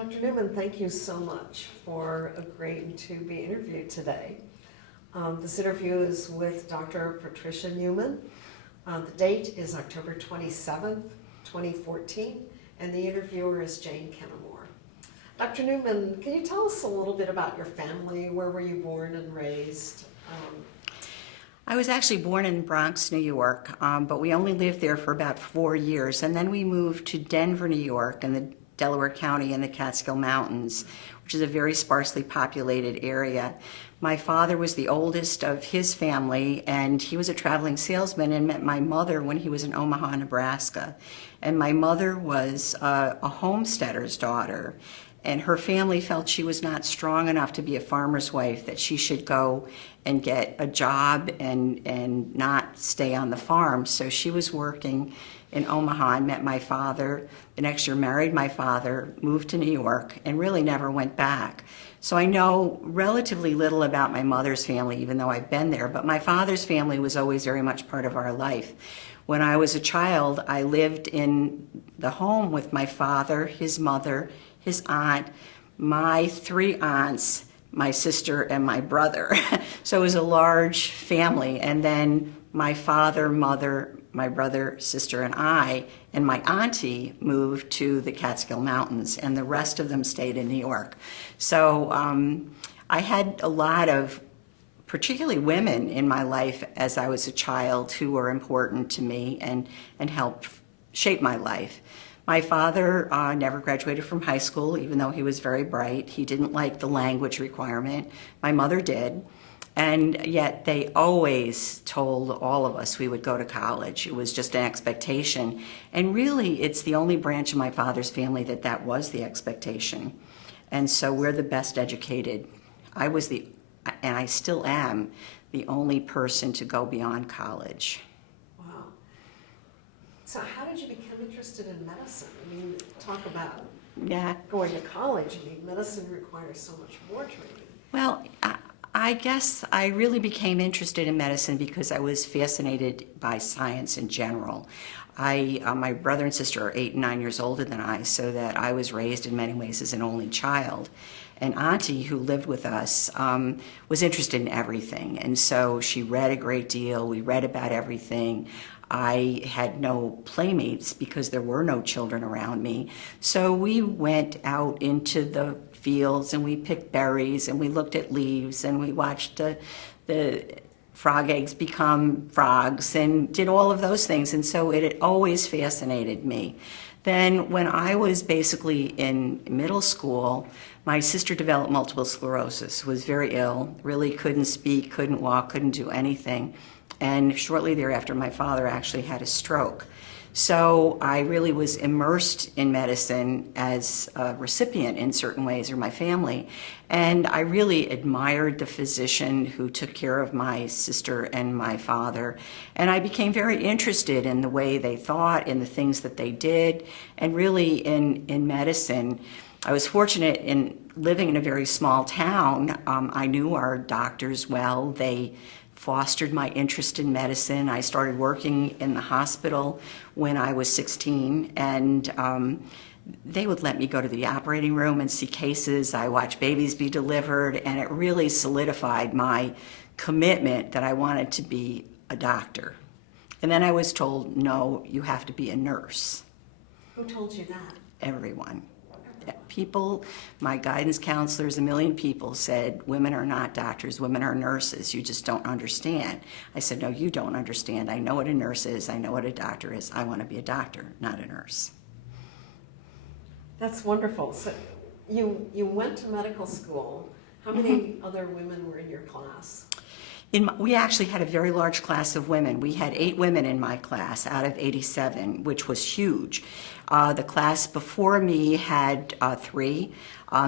Dr. Numann, thank you so much for agreeing to be interviewed today. This interview is with Dr. Patricia Numann. The date is October 27th, 2014, and the interviewer is Jane Kennemore. Dr. Numann, can you tell us a little bit about your family? Where were you born and raised? I was actually born in Bronx, New York, but we only lived there for about 4 years, and then we moved to Denver, New York, in the Delaware County in the Catskill Mountains, which is a very sparsely populated area. My father was the oldest of his family, and he was a traveling salesman and met my mother when he was in Omaha, Nebraska. And my mother was a homesteader's daughter, and her family felt she was not strong enough to be a farmer's wife, that she should go and get a job and not stay on the farm. So she was working in Omaha and met my father. The next year married my father, moved to New York, and really never went back. So I know relatively little about my mother's family, even though I've been there, but my father's family was always very much part of our life. When I was a child, I lived in the home with my father, his mother, his aunt, my 3 aunts, my sister, and my brother. So it was a large family. And then my father, mother, my brother, sister, and I, and my auntie moved to the Catskill Mountains, and the rest of them stayed in New York. So I had a lot of, particularly women in my life as I was a child, who were important to me and helped shape my life. My father never graduated from high school, even though he was very bright. He didn't like the language requirement. My mother did. And yet they always told all of us we would go to college. It was just an expectation. And really, it's the only branch of my father's family that was the expectation. And so we're the best educated. I was and I still am, the only person to go beyond college. Wow. So how did you become interested in medicine? I mean, talk about going to college. I mean, medicine requires so much more training. Well, I guess I really became interested in medicine because I was fascinated by science in general. My brother and sister are 8 and 9 years older than I, so that I was raised in many ways as an only child. And Auntie, who lived with us, was interested in everything. And so she read a great deal. We read about everything. I had no playmates because there were no children around me. So we went out into the fields and we picked berries and we looked at leaves and we watched the frog eggs become frogs and did all of those things. And so it had always fascinated me. Then when I was basically in middle school, my sister developed multiple sclerosis, was very ill, really couldn't speak, couldn't walk, couldn't do anything. And shortly thereafter, my father actually had a stroke. So I really was immersed in medicine as a recipient in certain ways, or my family. And I really admired the physician who took care of my sister and my father. And I became very interested in the way they thought, in the things that they did, and really in medicine. I was fortunate in living in a very small town. I knew our doctors well. They fostered my interest in medicine. I started working in the hospital when I was 16, and they would let me go to the operating room and see cases. I watched babies be delivered, and it really solidified my commitment that I wanted to be a doctor. And then I was told, no, you have to be a nurse. Who told you that? Everyone. People, my guidance counselors, a million people said, women are not doctors, women are nurses, you just don't understand. I said, no, you don't understand. I know what a nurse is, I know what a doctor is. I want to be a doctor, not a nurse. That's wonderful. So you went to medical school. How many other women were in your class? We actually had a very large class of women. We had 8 women in my class out of 87, which was huge. The class before me had 3.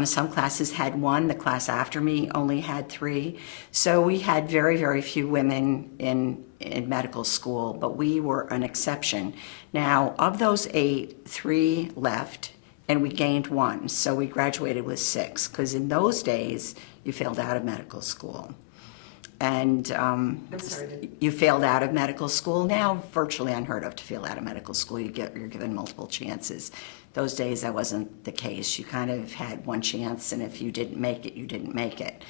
Some classes had 1. The class after me only had 3. So we had very, very few women in medical school, but we were an exception. Now, of those 8, 3 left, and we gained 1. So we graduated with 6, because in those days, you failed out of medical school. And you failed out of medical school. Now, virtually unheard of to fail out of medical school. You're given multiple chances. Those days that wasn't the case. You kind of had one chance, and if you didn't make it, you didn't make it.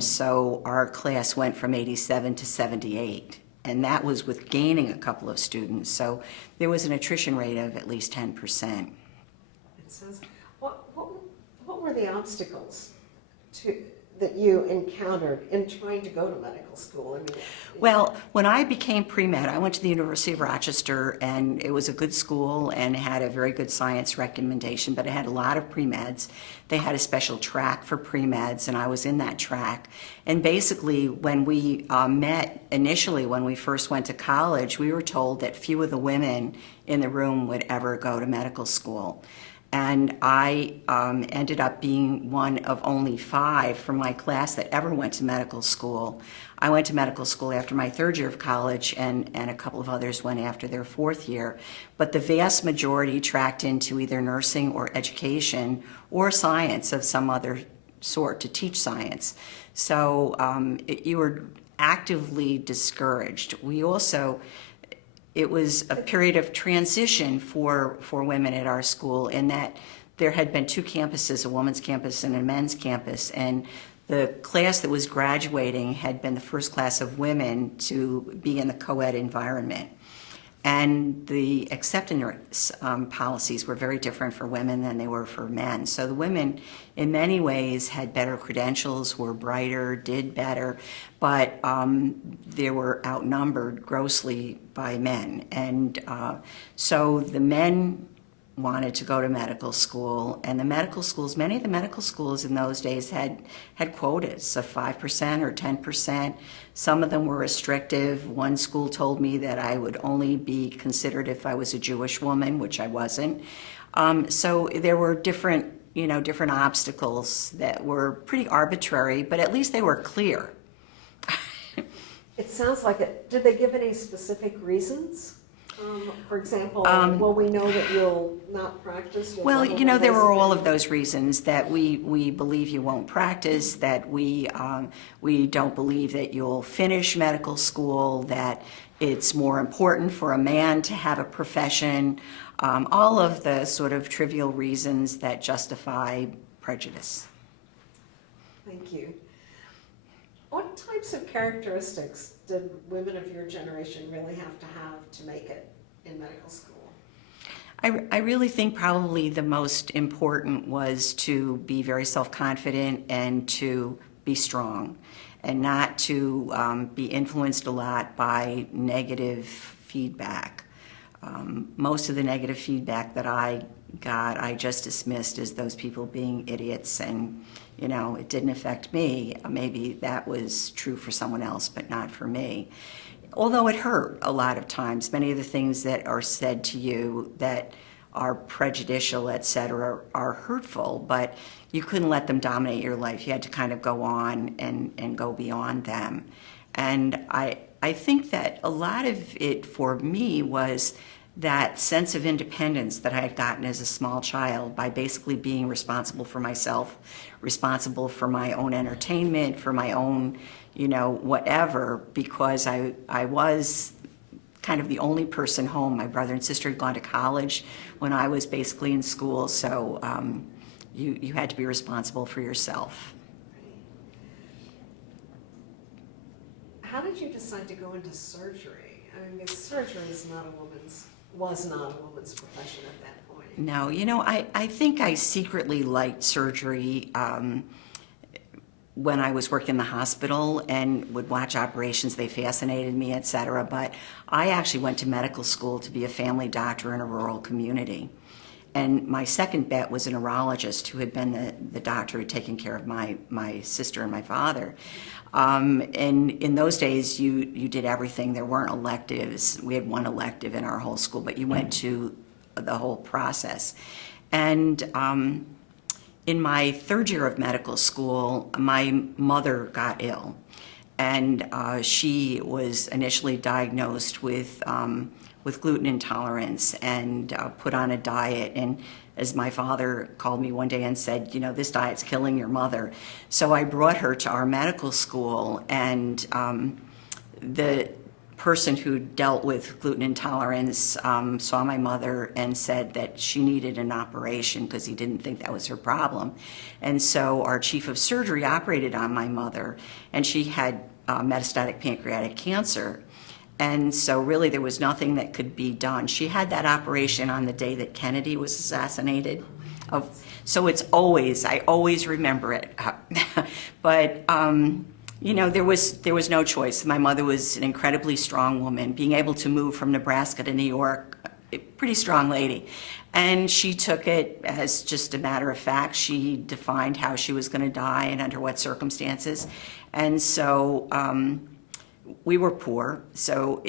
So our class went from 87 to 78, and that was with gaining a couple of students. So there was an attrition rate of at least 10%. It says, what were the obstacles that you encountered in trying to go to medical school? I mean, Well, when I became pre-med, I went to the University of Rochester, and it was a good school and had a very good science recommendation, but it had a lot of pre-meds. They had a special track for pre-meds, and I was in that track. And basically, when we met initially, when we first went to college, we were told that few of the women in the room would ever go to medical school. And I ended up being one of only 5 from my class that ever went to medical school. I went to medical school after my 3rd year of college, and a couple of others went after their 4th year. But the vast majority tracked into either nursing or education or science of some other sort, to teach science. So you were actively discouraged. It was a period of transition for women at our school, in that there had been 2 campuses, a women's campus and a men's campus, and the class that was graduating had been the first class of women to be in the co-ed environment. And the acceptance policies were very different for women than they were for men. So the women, in many ways, had better credentials, were brighter, did better, but they were outnumbered grossly by men. And so the men wanted to go to medical school, and the medical schools, many of the medical schools in those days had quotas of 5% or 10%. Some of them were restrictive. One school told me that I would only be considered if I was a Jewish woman, which I wasn't. So there were different obstacles that were pretty arbitrary, but at least they were clear. it sounds like it. Did they give any specific reasons? For example, well, we know that you'll not practice. Well, there were all of those reasons, that we believe you won't practice, that we don't believe that you'll finish medical school, that it's more important for a man to have a profession, all of the sort of trivial reasons that justify prejudice. Thank you. What types of characteristics did women of your generation really have to make it in medical school? I really think probably the most important was to be very self-confident and to be strong, and not to be influenced a lot by negative feedback. Most of the negative feedback that I got, I just dismissed as those people being idiots, and it didn't affect me. Maybe that was true for someone else, but not for me. Although it hurt a lot of times. Many of the things that are said to you that are prejudicial, et cetera, are hurtful, but you couldn't let them dominate your life. You had to kind of go on and go beyond them. And I think that a lot of it for me was that sense of independence that I had gotten as a small child by basically being responsible for myself, responsible for my own entertainment, for my own, whatever, because I was kind of the only person home. My brother and sister had gone to college when I was basically in school, so you had to be responsible for yourself. How did you decide to go into surgery? I mean, surgery was not a woman's profession at that point. No, I think I secretly liked surgery when I was working in the hospital and would watch operations. They fascinated me, et cetera. But I actually went to medical school to be a family doctor in a rural community. And my second bet was a neurologist who had been the doctor who had taken care of my sister and my father. And in those days, you did everything. There weren't electives. We had one elective in our whole school, but you went to the whole process. And in my 3rd year of medical school, my mother got ill. And she was initially diagnosed with gluten intolerance and put on a diet. And as my father called me one day and said, this diet's killing your mother. So I brought her to our medical school, and the person who dealt with gluten intolerance saw my mother and said that she needed an operation because he didn't think that was her problem. And so our chief of surgery operated on my mother, and she had metastatic pancreatic cancer. And so really there was nothing that could be done. She had that operation on the day that Kennedy was assassinated. So it's always, I always remember it. But you know, there was no choice. My mother was an incredibly strong woman, being able to move from Nebraska to New York, a pretty strong lady. And she took it as just a matter of fact. She defined how she was going to die and under what circumstances. And so we were poor, so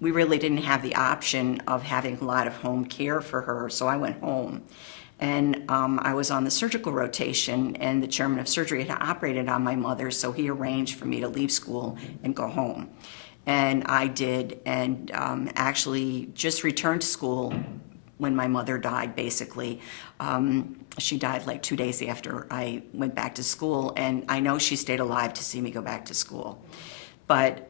we really didn't have the option of having a lot of home care for her, so I went home. And I was on the surgical rotation, and the chairman of surgery had operated on my mother, so he arranged for me to leave school and go home. And I did, and actually just returned to school when my mother died, basically. She died like 2 days after I went back to school, and I know she stayed alive to see me go back to school. But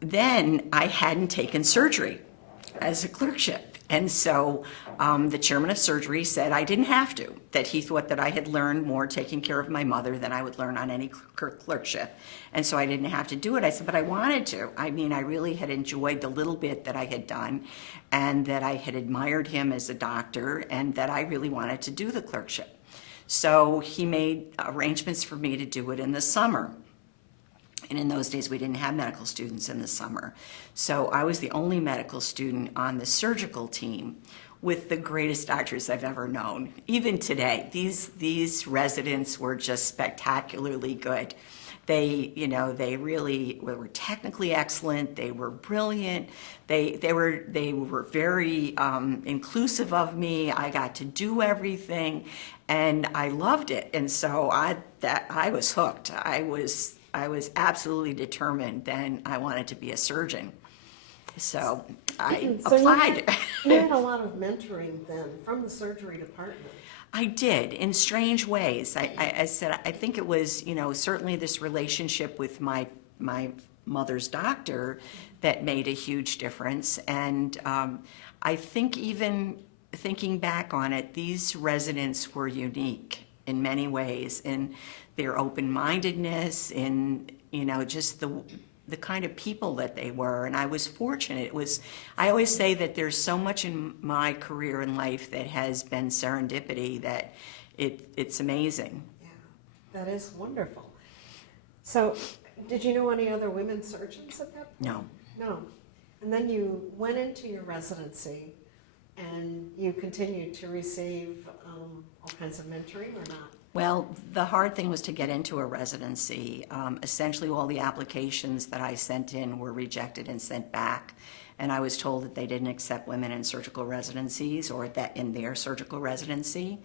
then I hadn't taken surgery as a clerkship. And so the chairman of surgery said I didn't have to, that he thought that I had learned more taking care of my mother than I would learn on any clerkship. And so I didn't have to do it. I said, but I wanted to. I mean, I really had enjoyed the little bit that I had done, and that I had admired him as a doctor, and that I really wanted to do the clerkship. So he made arrangements for me to do it in the summer. And in those days, we didn't have medical students in the summer. So I was the only medical student on the surgical team with the greatest doctors I've ever known. Even today, these residents were just spectacularly good. They, you know, they really were technically excellent. They were brilliant. They were very inclusive of me. I got to do everything, and I loved it. And so I was hooked. I was absolutely determined then I wanted to be a surgeon. So I applied. You had a lot of mentoring then from the surgery department. I did, in strange ways. I said, I think it was, you know, certainly this relationship with my mother's doctor that made a huge difference. And I think even thinking back on it, these residents were unique in many ways, in their open-mindedness, in, you know, just the kind of people that they were. And I was fortunate. I always say that there's so much in my career in life that has been serendipity that it's amazing. Yeah, that is wonderful. So did you know any other women surgeons at that point? No. No. And then you went into your residency and you continued to receive all kinds of mentoring or not? Well, the hard thing was to get into a residency. Essentially, all the applications that I sent in were rejected and sent back. And I was told that they didn't accept women in surgical residencies, or that in their surgical residency.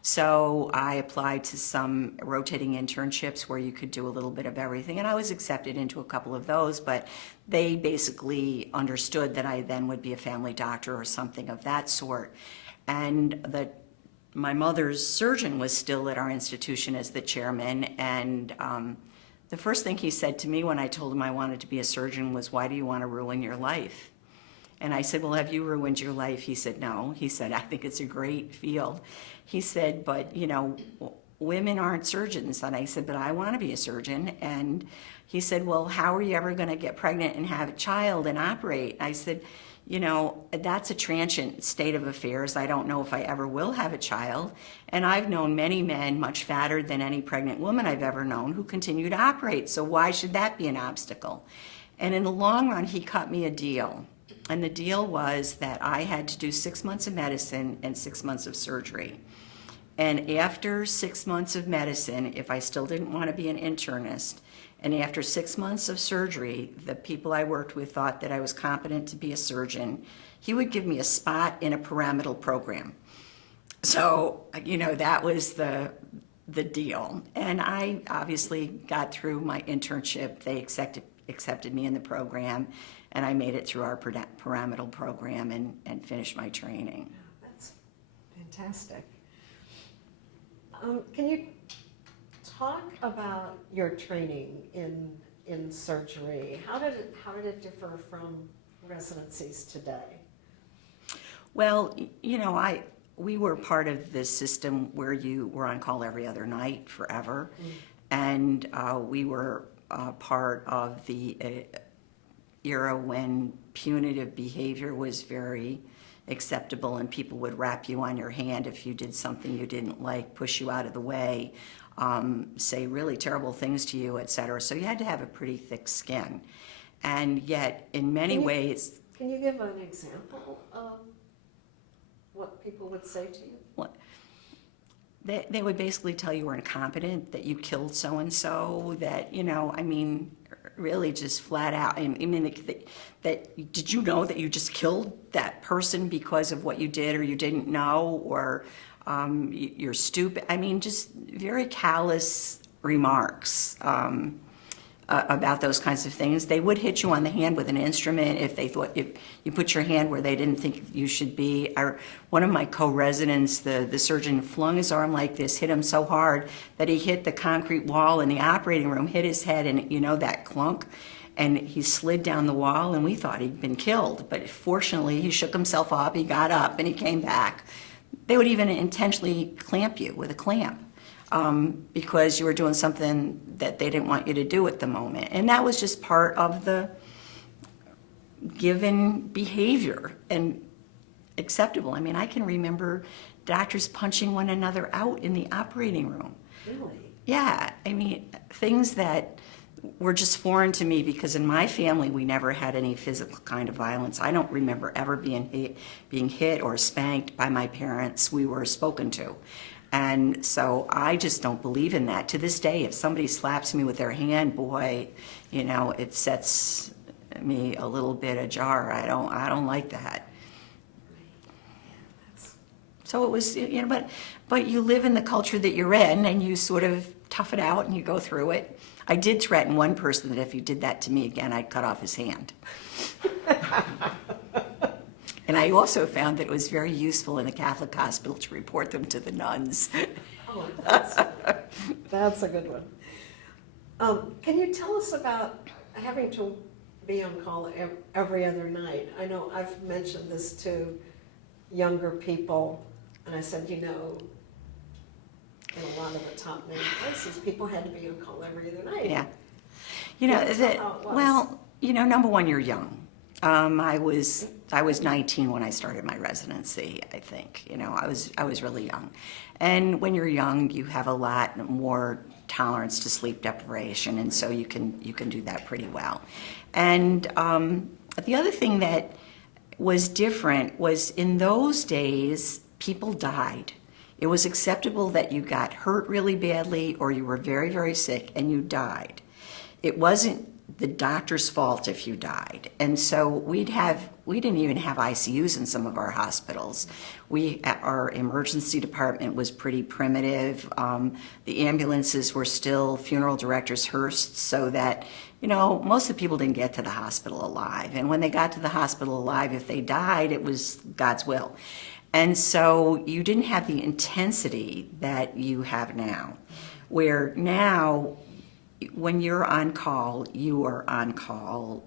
So I applied to some rotating internships where you could do a little bit of everything. And I was accepted into a couple of those, but they basically understood that I then would be a family doctor or something of that sort. And my mother's surgeon was still at our institution as the chairman, and the first thing he said to me when I told him I wanted to be a surgeon was, "Why do you want to ruin your life?" And I said, "Well, have you ruined your life?" He said, "No." He said, "I think it's a great field." He said, "But, you know, women aren't surgeons." And I said, "But I want to be a surgeon." And he said, "Well, how are you ever going to get pregnant and have a child and operate?" I said, "You know, that's a transient state of affairs. I don't know if I ever will have a child. And I've known many men much fatter than any pregnant woman I've ever known who continue to operate. So why should that be an obstacle?" And in the long run, he cut me a deal. And the deal was that I had to do 6 months of medicine and 6 months of surgery. And after 6 months of medicine, if I still didn't want to be an internist, and after 6 months of surgery, the people I worked with thought that I was competent to be a surgeon, he would give me a spot in a pyramidal program. So, you know, that was the deal. And I obviously got through my internship. They accepted me in the program, and I made it through our pyramidal program and finished my training. That's fantastic. Can you talk about your training in in surgery. How did it differ from residencies today? Well, we were part of this system where you were on call every other night forever, and we were part of the era when punitive behavior was very acceptable, and people would rap you on your hand if you did something you didn't like, push you out of the way, say really terrible things to you, etc. So you had to have a pretty thick skin, and yet in many ways. Can you give an example of what people would say to you? What? They would basically tell you were incompetent, that you killed so-and-so, that, really just flat out. That did you know that you just killed that person because of what you did, or you didn't know, or you're stupid. Just very callous remarks about those kinds of things. They would hit you on the hand with an instrument if they thought you put your hand where they didn't think you should be. One of my co-residents, the surgeon, flung his arm like this, hit him so hard that he hit the concrete wall in the operating room, hit his head, and that clunk, and he slid down the wall, and we thought he'd been killed. But fortunately, he shook himself up, he got up, and he came back. They would even intentionally clamp you with a clamp. Because you were doing something that they didn't want you to do at the moment. And that was just part of the given behavior and acceptable. I can remember doctors punching one another out in the operating room. Really? Yeah, things that were just foreign to me, because in my family we never had any physical kind of violence. I don't remember ever being hit or spanked by my parents. We were spoken to. And so I just don't believe in that. To this day, if somebody slaps me with their hand, boy, it sets me a little bit ajar. I don't like that. So it was, but you live in the culture that you're in, and you sort of tough it out and you go through it. I did threaten one person that if you did that to me again, I'd cut off his hand. And I also found that it was very useful in a Catholic hospital to report them to the nuns. Oh, that's a good one. Can you tell us about having to be on call every other night? I know I've mentioned this to younger people, and I said, in a lot of the top many places, people had to be on call every other night. Yeah. Number one, you're young. I was 19 when I started my residency, I think. I was really young. And when you're young, you have a lot more tolerance to sleep deprivation, and so you can do that pretty well. And the other thing that was different was, in those days, people died. It was acceptable that you got hurt really badly or you were very, very sick and you died. It wasn't the doctor's fault if you died. And so we didn't even have ICUs in some of our hospitals. Our emergency department was pretty primitive. The ambulances were still funeral directors' hearses, so that, most of the people didn't get to the hospital alive. And when they got to the hospital alive, if they died, it was God's will. And so you didn't have the intensity that you have now, where now, when you're on call, you are on call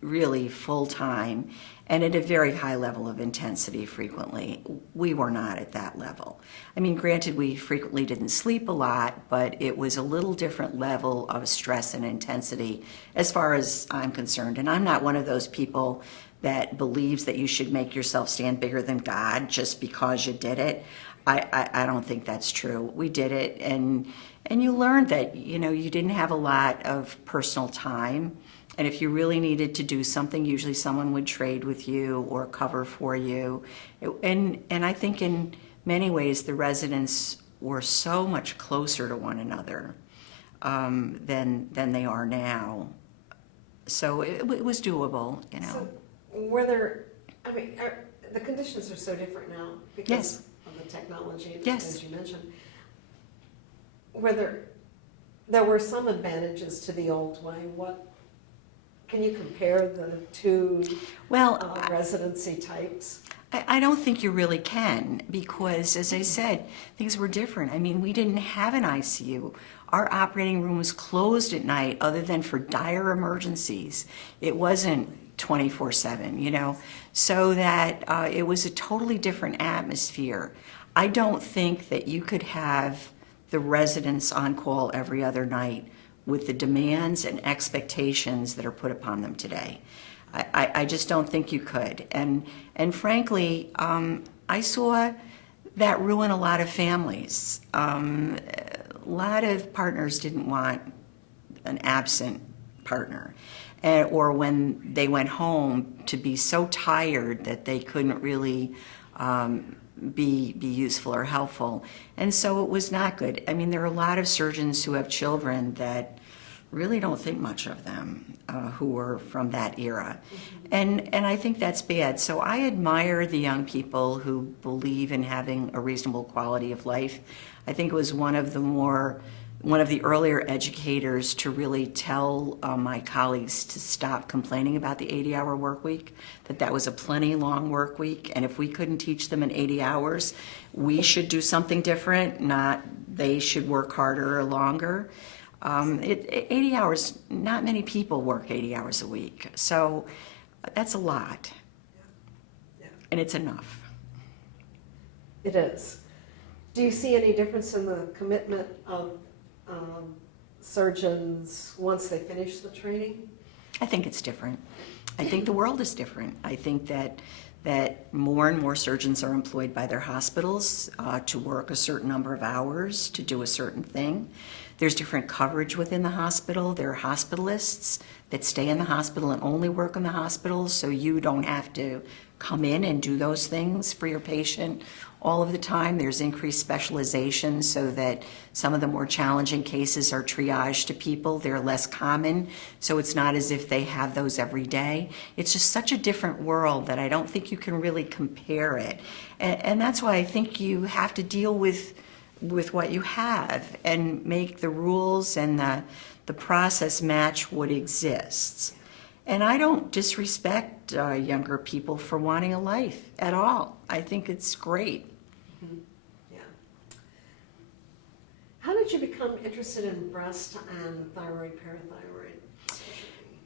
really full time and at a very high level of intensity frequently. We were not at that level. Granted, we frequently didn't sleep a lot, but it was a little different level of stress and intensity as far as I'm concerned. And I'm not one of those people that believes that you should make yourself stand bigger than God just because you did it. I don't think that's true. We did it, and you learned that, you didn't have a lot of personal time. And if you really needed to do something, usually someone would trade with you or cover for you. And I think in many ways the residents were so much closer to one another than they are now. So it was doable, So were there, the conditions are so different now because Yes. of the technology, Yes. as you mentioned. There were some advantages to the old way. Can you compare the two residency types? I don't think you really can, because, as I said, things were different. I mean, we didn't have an ICU. Our operating room was closed at night other than for dire emergencies. It wasn't 24/7, you know, so that it was a totally different atmosphere. I don't think that you could have the residents on call every other night with the demands and expectations that are put upon them today. I just don't think you could. And frankly, I saw that ruin a lot of families. A lot of partners didn't want an absent partner, or when they went home to be so tired that they couldn't really be useful or helpful. And so it was not good. I mean, there are a lot of surgeons who have children that really don't think much of them, who were from that era. And I think that's bad. So I admire the young people who believe in having a reasonable quality of life. I think it was one of the earlier educators to really tell my colleagues to stop complaining about the 80-hour work week, that was a plenty long work week, and if we couldn't teach them in 80 hours, we should do something different, not they should work harder or longer. 80 hours, not many people work 80 hours a week, so that's a lot, and it's enough. It is. Do you see any difference in the commitment of surgeons once they finish the training? I think it's different. I think the world is different. I think that more and more surgeons are employed by their hospitals to work a certain number of hours to do a certain thing. There's different coverage within the hospital. There are hospitalists that stay in the hospital and only work in the hospital, so you don't have to come in and do those things for your patient all of the time. There's increased specialization so that some of the more challenging cases are triaged to people. They're less common, so it's not as if they have those every day. It's just such a different world that I don't think you can really compare it. And that's why I think you have to deal with what you have and make the rules and the process match what exists. And I don't disrespect younger people for wanting a life at all. I think it's great. Mm-hmm. Yeah. How did you become interested in breast and thyroid, parathyroid surgery?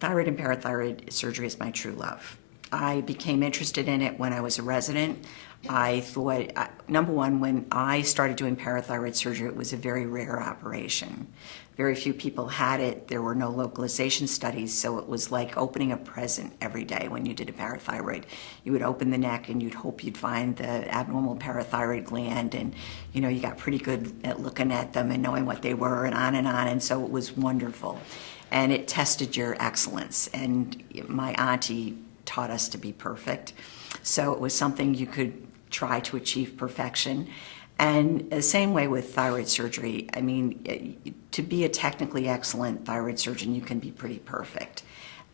Thyroid and parathyroid surgery is my true love. I became interested in it when I was a resident. I thought, number one, when I started doing parathyroid surgery, it was a very rare operation. Very few people had it. There were no localization studies, so it was like opening a present every day when you did a parathyroid. You would open the neck and you'd hope you'd find the abnormal parathyroid gland, and you got pretty good at looking at them and knowing what they were, and so it was wonderful. And it tested your excellence, and my auntie taught us to be perfect. So it was something you could try to achieve perfection. And the same way with thyroid surgery. I mean, to be a technically excellent thyroid surgeon, you can be pretty perfect.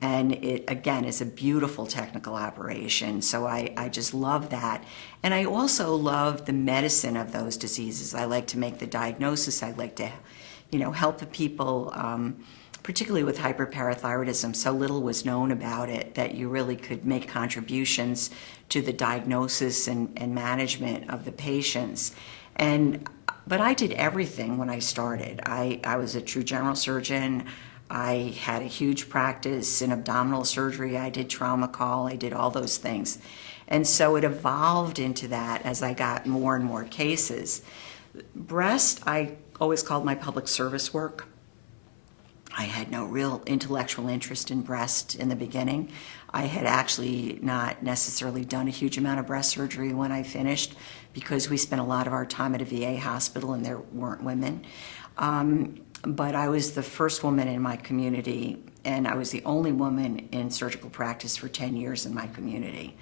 And it, again, is a beautiful technical operation. So I just love that. And I also love the medicine of those diseases. I like to make the diagnosis. I like to, help the people, particularly with hyperparathyroidism. So little was known about it that you really could make contributions to the diagnosis and management of the patients. But I did everything when I started. I was a true general surgeon. I had a huge practice in abdominal surgery. I did trauma call. I did all those things. And so it evolved into that as I got more and more cases. Breast, I always called my public service work. I had no real intellectual interest in breast in the beginning. I had actually not necessarily done a huge amount of breast surgery when I finished because we spent a lot of our time at a VA hospital and there weren't women. But I was the first woman in my community, and I was the only woman in surgical practice for 10 years in my community.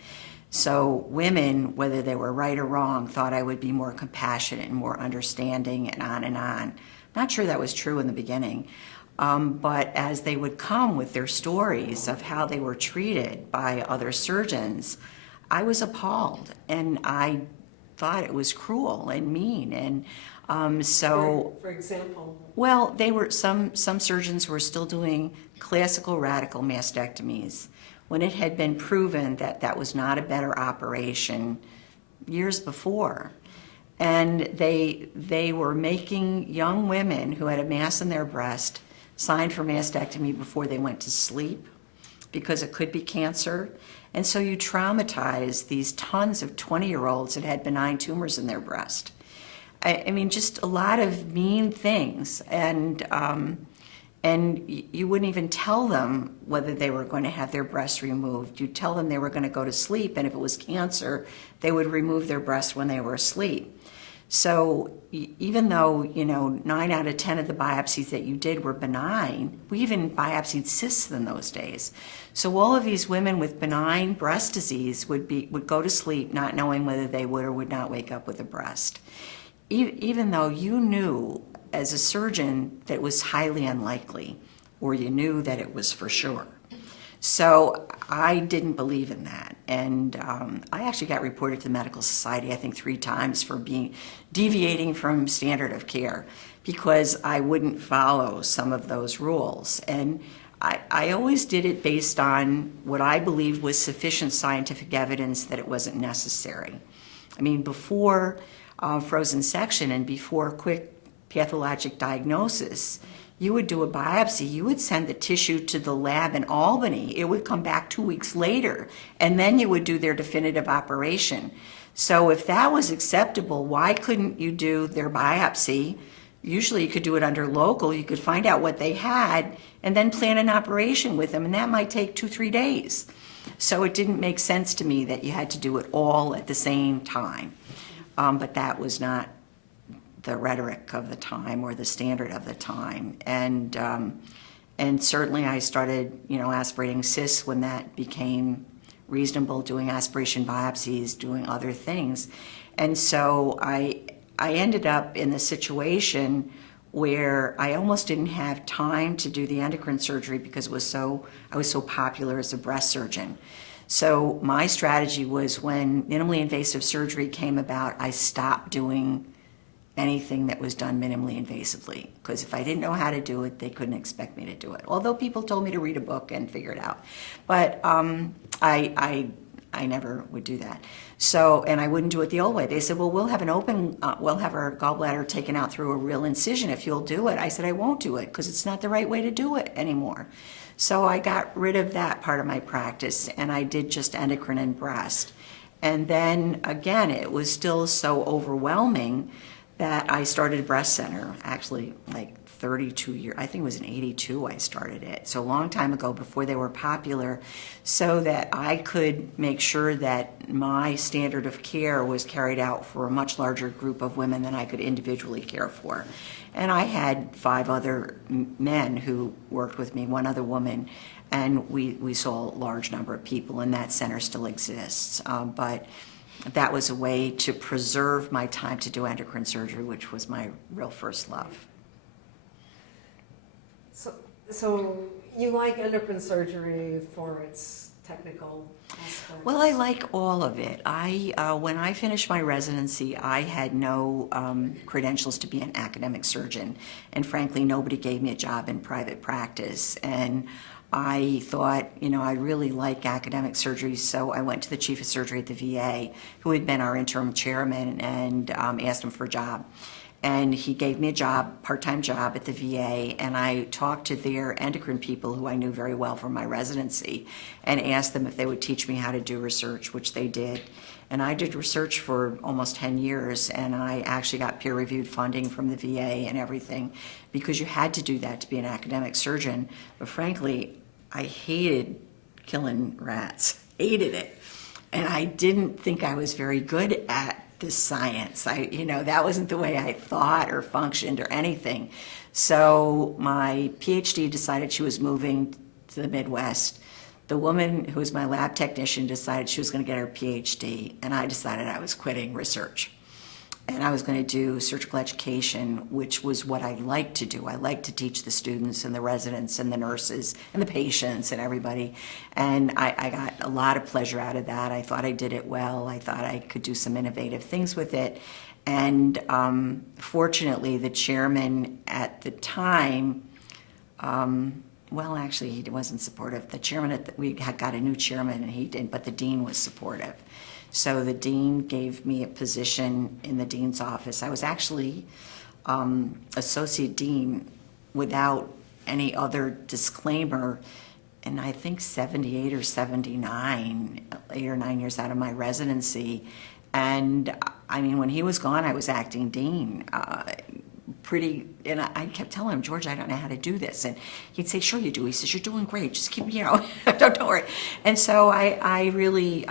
So women, whether they were right or wrong, thought I would be more compassionate and more understanding and on and on. Not sure that was true in the beginning. But as they would come with their stories of how they were treated by other surgeons, I was appalled, and I thought it was cruel and mean. And for example, well, they were some surgeons were still doing classical radical mastectomies, when it had been proven that that was not a better operation years before. And they were making young women who had a mass in their breast sign for mastectomy before they went to sleep because it could be cancer. And so you traumatize these tons of 20-year-olds that had benign tumors in their breast. I mean, just a lot of mean things. And you wouldn't even tell them whether they were going to have their breasts removed. You'd tell them they were going to go to sleep, and if it was cancer, they would remove their breast when they were asleep. So even though, 9 out of 10 of the biopsies that you did were benign, we even biopsied cysts in those days. So all of these women with benign breast disease would go to sleep not knowing whether they would or would not wake up with a breast. Even though you knew as a surgeon that it was highly unlikely, or you knew that it was for sure. So I didn't believe in that. And I actually got reported to the Medical Society, I think 3 times, for deviating from standard of care because I wouldn't follow some of those rules. And I always did it based on what I believed was sufficient scientific evidence that it wasn't necessary. I mean, before frozen section and before quick pathologic diagnosis, you would do a biopsy, you would send the tissue to the lab in Albany, it would come back 2 weeks later, and then you would do their definitive operation. So if that was acceptable, why couldn't you do their biopsy? Usually you could do it under local, you could find out what they had, and then plan an operation with them, and that might take 2-3 days. So it didn't make sense to me that you had to do it all at the same time. But that was not the rhetoric of the time or the standard of the time. And certainly I started, aspirating cysts when that became reasonable, doing aspiration biopsies, doing other things. And so I ended up in the situation where I almost didn't have time to do the endocrine surgery because I was so popular as a breast surgeon. So my strategy was when minimally invasive surgery came about, I stopped doing anything that was done minimally invasively, because if I didn't know how to do it, they couldn't expect me to do it. Although people told me to read a book and figure it out, but I never would do that. So, and I wouldn't do it the old way. They said, well, we'll have our gallbladder taken out through a real incision if you'll do it. I said, I won't do it because it's not the right way to do it anymore. So I got rid of that part of my practice and I did just endocrine and breast. And then again, it was still so overwhelming that I started a breast center, actually like 32 years, I think it was in 82 I started it, so a long time ago before they were popular, so that I could make sure that my standard of care was carried out for a much larger group of women than I could individually care for. And I had 5 other men who worked with me, 1 other woman, and we saw a large number of people, and that center still exists. But that was a way to preserve my time to do endocrine surgery, which was my real first love. So you like endocrine surgery for its technical aspects? Well, I like all of it. When I finished my residency, I had no credentials to be an academic surgeon, and frankly, nobody gave me a job in private practice. And I thought, I really like academic surgery, so I went to the chief of surgery at the VA, who had been our interim chairman, and asked him for a job. And he gave me a job, part-time job at the VA, and I talked to their endocrine people who I knew very well from my residency and asked them if they would teach me how to do research, which they did. And I did research for almost 10 years, and I actually got peer-reviewed funding from the VA and everything, because you had to do that to be an academic surgeon. But frankly, I hated killing rats, hated it. And I didn't think I was very good at this science. That wasn't the way I thought or functioned or anything. So my PhD decided she was moving to the Midwest. The woman who was my lab technician decided she was going to get her PhD, and I decided I was quitting research. And I was going to do surgical education, which was what I liked to do. I liked to teach the students and the residents and the nurses and the patients and everybody. And I got a lot of pleasure out of that. I thought I did it well. I thought I could do some innovative things with it. And fortunately, the chairman at the time Well, actually, he wasn't supportive. The chairman, we had got a new chairman, and he did, but the dean was supportive. So the dean gave me a position in the dean's office. I was actually associate dean without any other disclaimer, and I think 78 or 79, 8 or 9 years out of my residency. And I mean, when he was gone, I was acting dean. And I kept telling him, George, I don't know how to do this. And he'd say, sure you do. He says, you're doing great. Just keep, don't worry. And so I really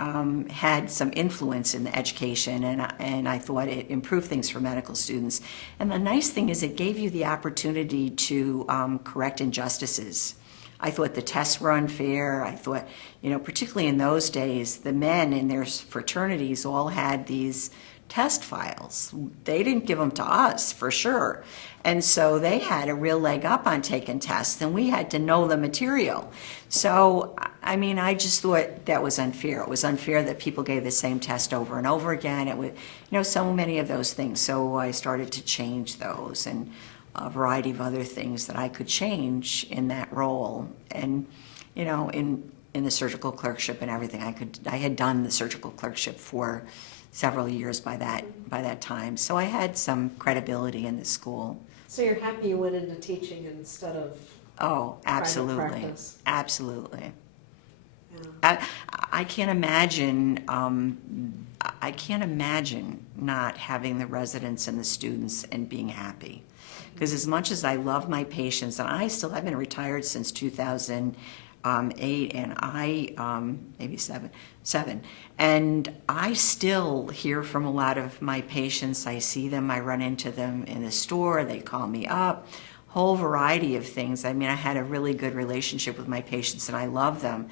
had some influence in the education, and I thought it improved things for medical students. And the nice thing is it gave you the opportunity to correct injustices. I thought the tests were unfair. I thought, particularly in those days, the men in their fraternities all had these test files. They didn't give them to us, for sure. And so they had a real leg up on taking tests, and we had to know the material. So, I mean, I just thought that was unfair. It was unfair that people gave the same test over and over again. It was, so many of those things. So I started to change those, and a variety of other things that I could change in that role. And, in the surgical clerkship and everything, I had done the surgical clerkship for several years by that time. So I had some credibility in the school. So you're happy you went into teaching instead of absolutely, private practice? Absolutely. Yeah. I can't imagine. I can't imagine not having the residents and the students and being happy. Because as much as I love my patients, and I've been retired since 2008, and maybe seven, and I still hear from a lot of my patients. I see them, I run into them in the store, they call me up, whole variety of things. I mean, I had a really good relationship with my patients, and I love them.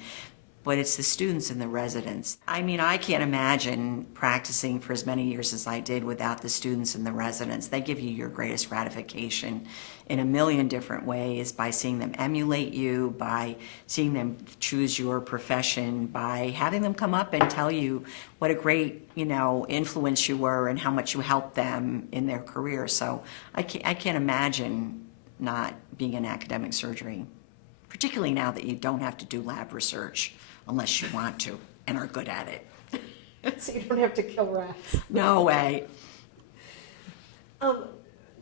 But it's the students and the residents. I mean, I can't imagine practicing for as many years as I did without the students and the residents. They give you your greatest gratification in a million different ways, by seeing them emulate you, by seeing them choose your profession, by having them come up and tell you what a great, influence you were and how much you helped them in their career. So I can't imagine not being in academic surgery, particularly now that you don't have to do lab research unless you want to and are good at it. So you don't have to kill rats. No way.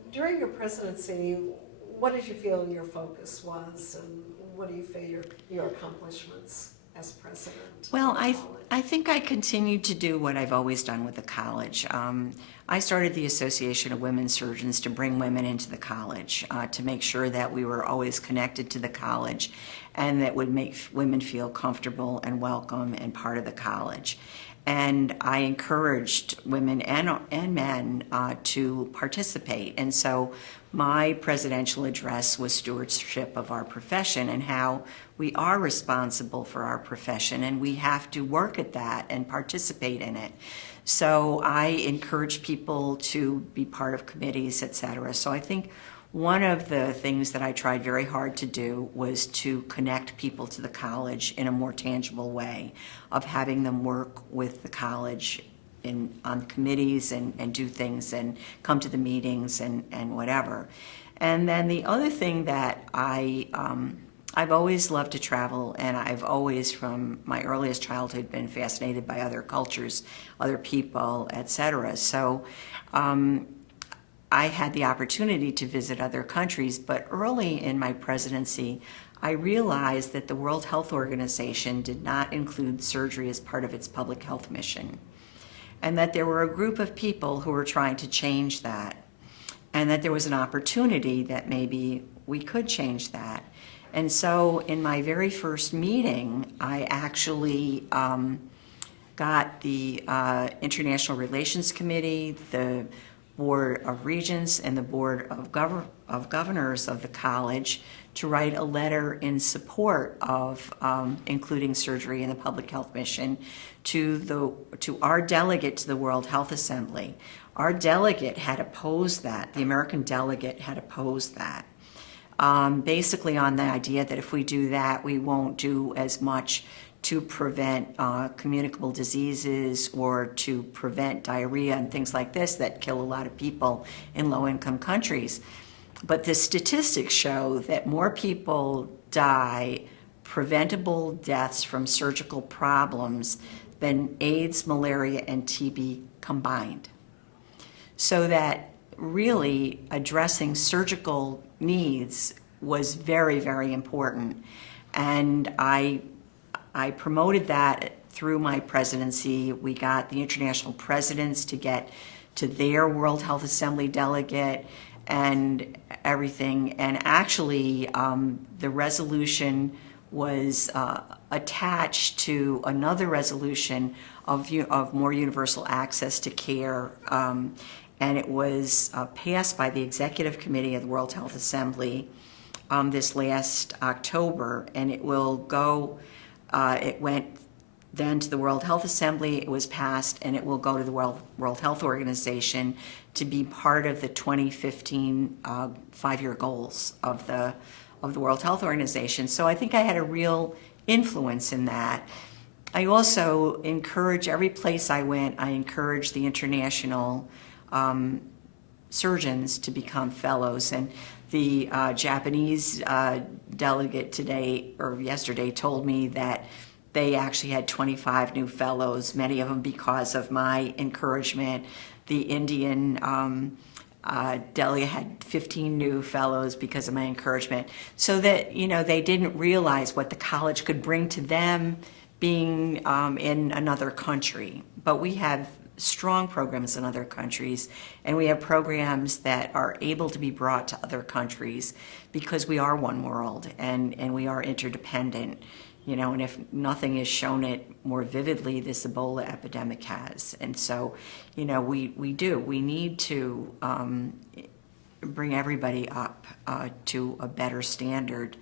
During your presidency, what did you feel your focus was, and what do you feel your accomplishments as president? Well, I think I continued to do what I've always done with the college. I started the Association of Women Surgeons to bring women into the college, to make sure that we were always connected to the college, and that would make women feel comfortable and welcome and part of the college. And I encouraged women and men to participate. And so my presidential address was stewardship of our profession and how we are responsible for our profession, and we have to work at that and participate in it. So I encourage people to be part of committees, et cetera. So I think one of the things that I tried very hard to do was to connect people to the college in a more tangible way, of having them work with the college on committees and do things and come to the meetings and whatever. And then the other thing that I've always loved to travel, and I've always, from my earliest childhood, been fascinated by other cultures, other people, etc. So I had the opportunity to visit other countries, but early in my presidency, I realized that the World Health Organization did not include surgery as part of its public health mission, and that there were a group of people who were trying to change that, and that there was an opportunity that maybe we could change that. And so in my very first meeting, I actually got the International Relations Committee, the Board of Regents, and the Board of Governors of the college to write a letter in support of including surgery in the public health mission to our delegate to the World Health Assembly. Our delegate had opposed that. The American delegate had opposed that. Basically on the idea that if we do that, we won't do as much to prevent communicable diseases or to prevent diarrhea and things like this that kill a lot of people in low-income countries. But the statistics show that more people die preventable deaths from surgical problems than AIDS, malaria, and TB combined. So that really addressing surgical needs was very, very important. And I promoted that through my presidency. We got the international presidents to get to their World Health Assembly delegate and everything. And actually, the resolution was attached to another resolution of more universal access to care. And it was passed by the Executive Committee of the World Health Assembly this last October, and it will go, it went then to the World Health Assembly, it was passed, and it will go to the World Health Organization to be part of the 2015 5-year goals of the World Health Organization. So I think I had a real influence in that. I also encourage, every place I went, I encouraged the international surgeons to become fellows. And the Japanese delegate today, or yesterday, told me that they actually had 25 new fellows, many of them because of my encouragement. The Indian delegate had 15 new fellows because of my encouragement. So that, you know, they didn't realize what the college could bring to them being in another country. But we have strong programs in other countries, and we have programs that are able to be brought to other countries because we are one world and we are interdependent. You know, and if nothing has shown it more vividly, this Ebola epidemic has. And so, you know, we need to bring everybody up to a better standard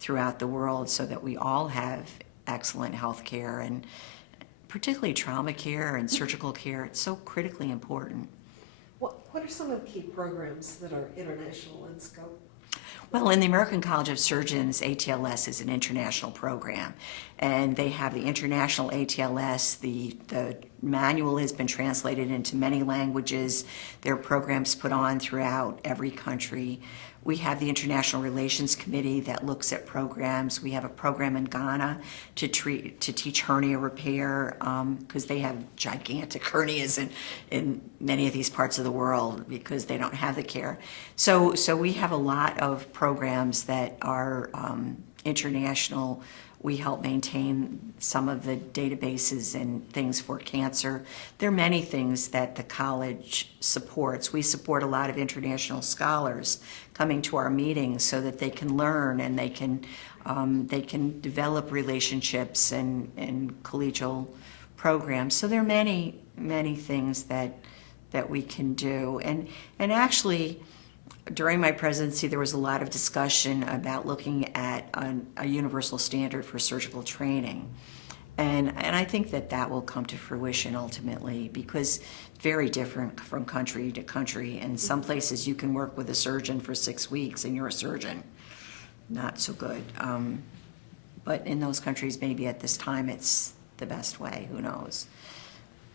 throughout the world so that we all have excellent health care, and particularly trauma care and surgical care. It's so critically important. What are some of the key programs that are international in scope? Well, in the American College of Surgeons, ATLS is an international program, and they have the international ATLS. The manual has been translated into many languages. There are programs put on throughout every country. We have the International Relations Committee that looks at programs. We have a program in Ghana to teach hernia repair because they have gigantic hernias in many of these parts of the world because they don't have the care. So we have a lot of programs that are international. We help maintain some of the databases and things for cancer. There are many things that the college supports. We support a lot of international scholars coming to our meetings so that they can learn and they can develop relationships and collegial programs. So there are many, many things that we can do. And actually, during my presidency, there was a lot of discussion about looking at a universal standard for surgical training. And I think that will come to fruition ultimately, because it's very different from country to country. In some places, you can work with a surgeon for 6 weeks and you're a surgeon. Not so good. But in those countries, maybe at this time, it's the best way. Who knows?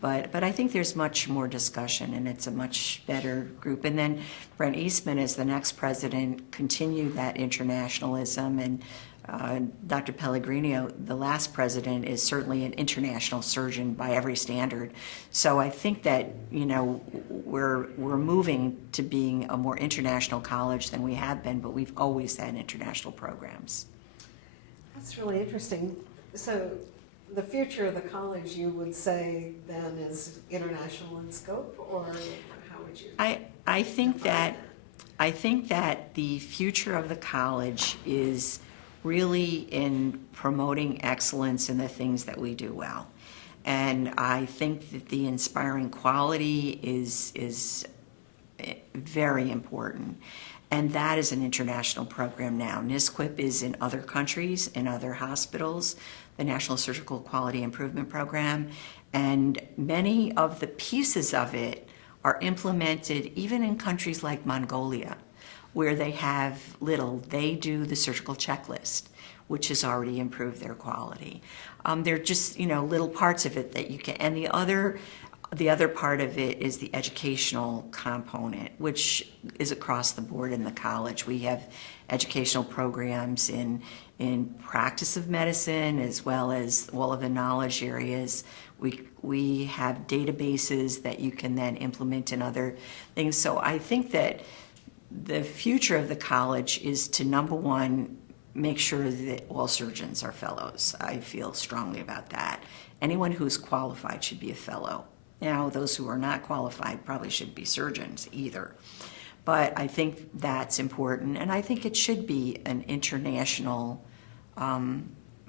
But I think there's much more discussion, and it's a much better group. And then Brent Eastman, as the next president, continued that internationalism. And Dr. Pellegrino, the last president, is certainly an international surgeon by every standard. So I think that, you know, we're moving to being a more international college than we have been, but we've always had international programs. That's really interesting. So the future of the college, you would say, then, is international in scope, or how would you? I think that the future of the college is really in promoting excellence in the things that we do well, and I think that the inspiring quality is very important. And that is an international program now. NSQIP is in other countries, in other hospitals, the National Surgical Quality Improvement Program, and many of the pieces of it are implemented even in countries like Mongolia, where they have little. They do the surgical checklist, which has already improved their quality. They're just, you know, little parts of it that you can, and the other part of it is the educational component, which is across the board in the college. We have educational programs in in practice of medicine, as well as all of the knowledge areas. We have databases that you can then implement in other things. So I think that the future of the college is to, number one, make sure that all surgeons are fellows. I feel strongly about that. Anyone who's qualified should be a fellow. Now, those who are not qualified probably shouldn't be surgeons either. But I think that's important, and I think it should be an international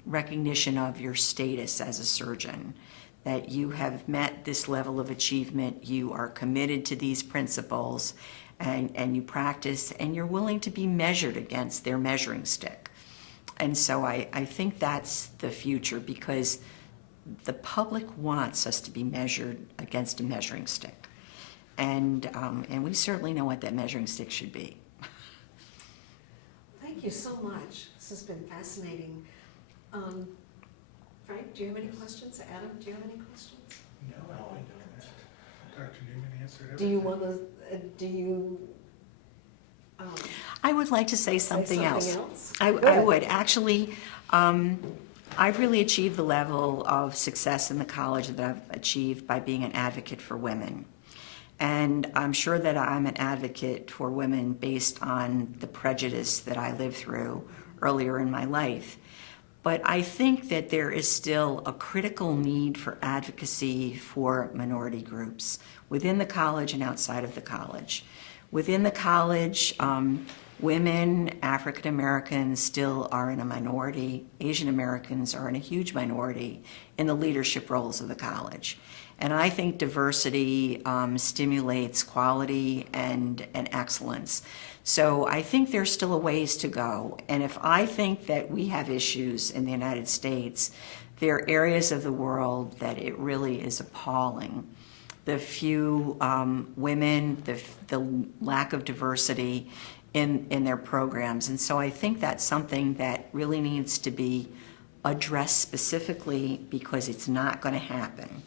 recognition of your status as a surgeon, that you have met this level of achievement, you are committed to these principles, and you practice, and you're willing to be measured against their measuring stick. And so I think that's the future, because the public wants us to be measured against a measuring stick. And we certainly know what that measuring stick should be. Thank you so much. This has been fascinating. Frank, do you have any questions? Adam, do you have any questions? No, I think Dr. Newman answered everything. Do you want to, do you? I would like to say something else. I Good. would. Actually, I've really achieved the level of success in the college that I've achieved by being an advocate for women. And I'm sure that I'm an advocate for women based on the prejudice that I lived through earlier in my life. But I think that there is still a critical need for advocacy for minority groups within the college and outside of the college. Within the college, women, African Americans still are in a minority. Asian Americans are in a huge minority in the leadership roles of the college. And I think diversity stimulates quality and excellence. So I think there's still a ways to go. And if I think that we have issues in the United States, there are areas of the world that it really is appalling. The few women, the lack of diversity in their programs. And so I think that's something that really needs to be addressed specifically, because it's not going to happen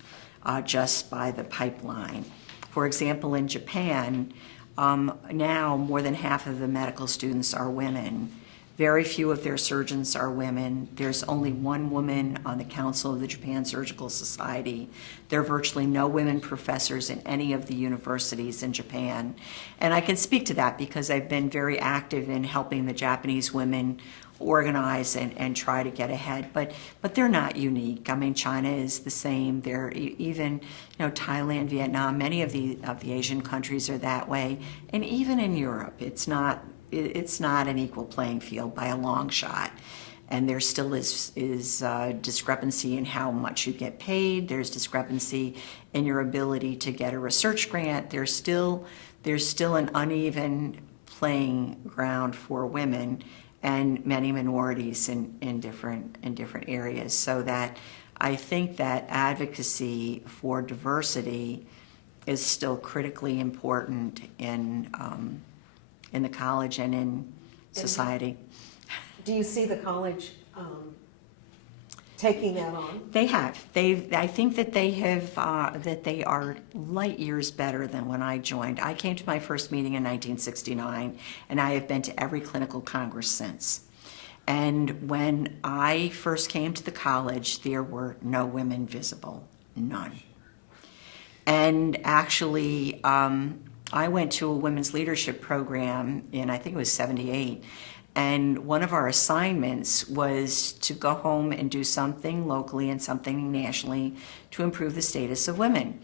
just by the pipeline. For example, in Japan, now more than half of the medical students are women. Very few of their surgeons are women. There's only one woman on the Council of the Japan Surgical Society. There are virtually no women professors in any of the universities in Japan. And I can speak to that because I've been very active in helping the Japanese women organize and try to get ahead, but they're not unique. I mean, China is the same. They're even, Thailand, Vietnam, many of the Asian countries are that way, and even in Europe, it's not an equal playing field by a long shot. And there still is discrepancy in how much you get paid. There's discrepancy in your ability to get a research grant. There's still an uneven playing ground for women and many minorities in different areas. So that I think that advocacy for diversity is still critically important in the college and in society. Do you see the college taking that on? They have. I think that they have. That they are light years better than when I joined. I came to my first meeting in 1969, and I have been to every clinical congress since. And when I first came to the college, there were no women visible, none. And actually, I went to a women's leadership program in, I think it was '78. And one of our assignments was to go home and do something locally and something nationally to improve the status of women.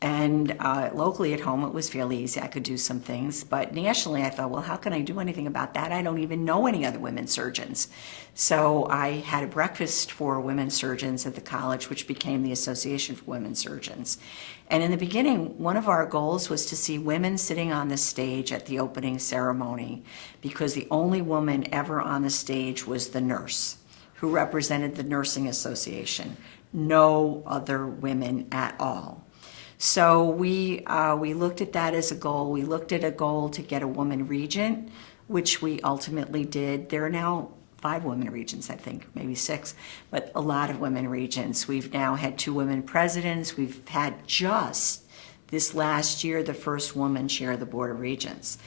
And locally at home, it was fairly easy. I could do some things. But nationally, I thought, well, how can I do anything about that? I don't even know any other women surgeons. So I had a breakfast for women surgeons at the college, which became the Association for Women Surgeons. And in the beginning, one of our goals was to see women sitting on the stage at the opening ceremony, because the only woman ever on the stage was the nurse who represented the Nursing Association. No other women at all. So we looked at that as a goal. We looked at a goal to get a woman regent, which we ultimately did. There are now 5 women regents, I think, maybe 6, but a lot of women regents. We've now had 2 women presidents. We've had just this last year the first woman chair of the Board of Regents.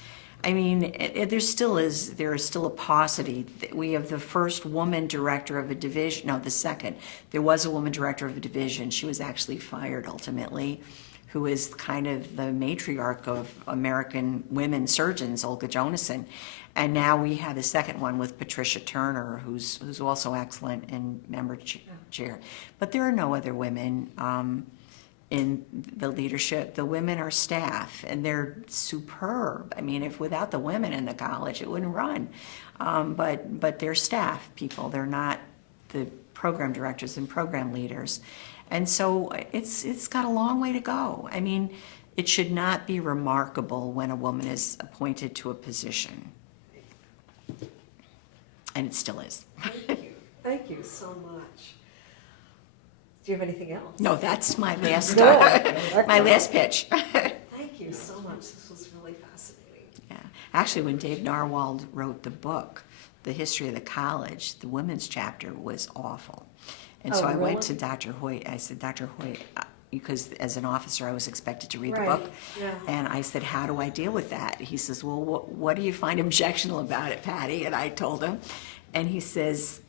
I mean, there is still a paucity. We have the first woman director of a division, no, the second. There was a woman director of a division. She was actually fired ultimately, who is kind of the matriarch of American women surgeons, Olga Jonason. And now we have a second one with Patricia Turner, who's also excellent and member chair. But there are no other women in the leadership. The women are staff, and they're superb. I mean, if without the women in the college, it wouldn't run. But they're staff people. They're not the program directors and program leaders. And so it's got a long way to go. I mean, it should not be remarkable when a woman is appointed to a position. And it still is. Thank you. Thank you so much. Do you have anything else? No, that's my last Good. my last pitch. Thank you so much. This was really fascinating. Yeah. Actually, when Dave Narwhal wrote the book, The History of the College, the women's chapter was awful. And so I really? went to Dr. Hoyt. I said, Dr. Hoyt, because as an officer I was expected to read Right, the book. yeah. And I said, how do I deal with that? He says, well, what do you find objectionable about it, Patty? And I told him. And he says,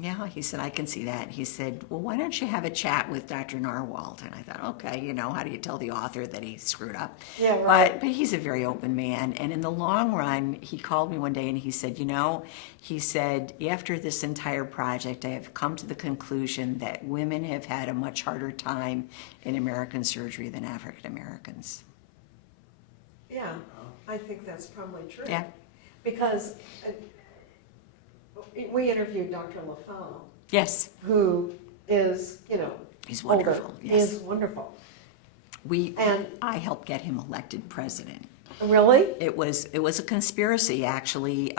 yeah, he said, I can see that. He said, well, why don't you have a chat with Dr. Narwhal? And I thought, okay, how do you tell the author that he screwed up? Yeah, right. But he's a very open man. And in the long run, he called me one day and he said, he said, after this entire project, I have come to the conclusion that women have had a much harder time in American surgery than African Americans. Yeah, I think that's probably true. Yeah. Because we interviewed Dr. LaFawn, Yes, who is, he's older. wonderful. Yes. Is wonderful. And I helped get him elected president. Really? It was a conspiracy, actually.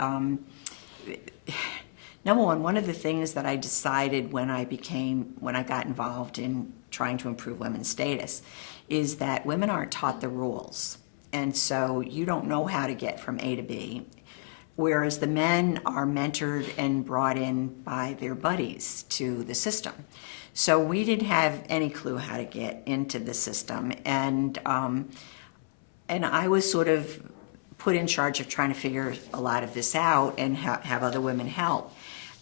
Number one of the things that I decided when I got involved in trying to improve women's status is that women aren't taught the rules. And so you don't know how to get from A to B, whereas the men are mentored and brought in by their buddies to the system. So we didn't have any clue how to get into the system. And I was sort of put in charge of trying to figure a lot of this out and have other women help.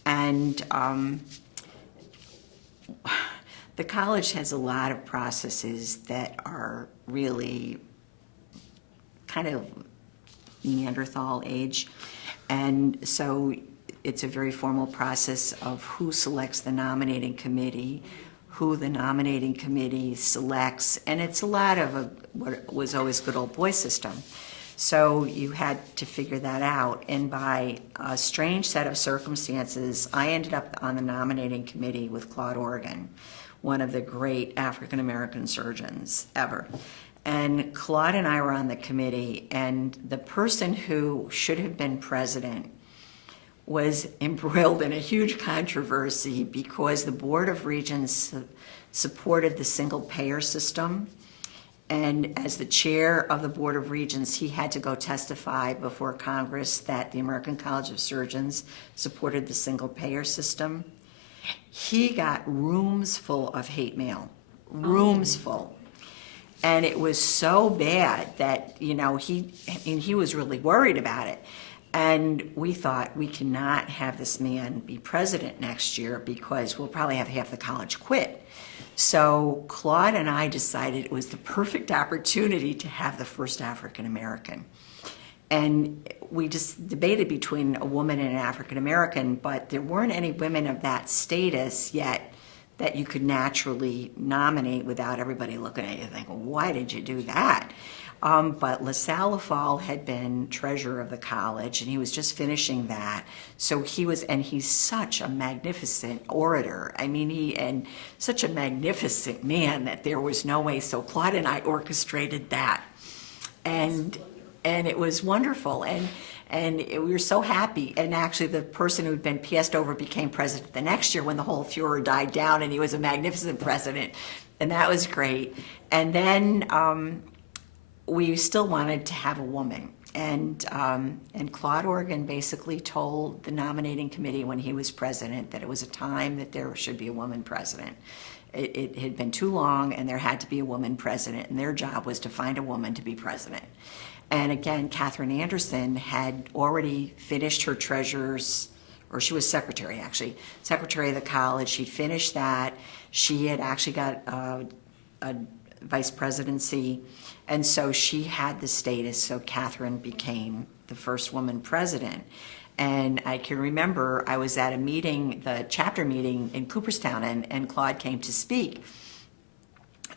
And the college has a lot of processes that are really kind of Neanderthal age. And so it's a very formal process of who selects the nominating committee, who the nominating committee selects, and it's a lot of what was always good old boy system. So you had to figure that out, and by a strange set of circumstances, I ended up on the nominating committee with Claude Organ, one of the great African-American surgeons ever. And Claude and I were on the committee, and the person who should have been president was embroiled in a huge controversy because the Board of Regents supported the single payer system. And as the chair of the Board of Regents, he had to go testify before Congress that the American College of Surgeons supported the single payer system. He got rooms full of hate mail, rooms full. And it was so bad that, he was really worried about it. And we thought, we cannot have this man be president next year because we'll probably have half the college quit. So Claude and I decided it was the perfect opportunity to have the first African American. And we just debated between a woman and an African American, but there weren't any women of that status yet that you could naturally nominate without everybody looking at you thinking, why did you do that? But LaSalle Lafall had been treasurer of the college, and he was just finishing that. So he's such a magnificent orator. I mean, and such a magnificent man that there was no way. So Claude and I orchestrated that. And it was wonderful. And we were so happy. And actually, the person who'd been passed over became president the next year when the whole furor died down, and he was a magnificent president. And that was great. And then we still wanted to have a woman. And Claude Organ basically told the nominating committee when he was president that it was a time that there should be a woman president. It had been too long, and there had to be a woman president, and their job was to find a woman to be president. And again, Katherine Anderson had already finished her treasurer's, or she was secretary actually, secretary of the college. She'd finished that. She had actually got a vice presidency, and so she had the status, so Katherine became the first woman president. And I can remember I was at a meeting, the chapter meeting in Cooperstown, and Claude came to speak.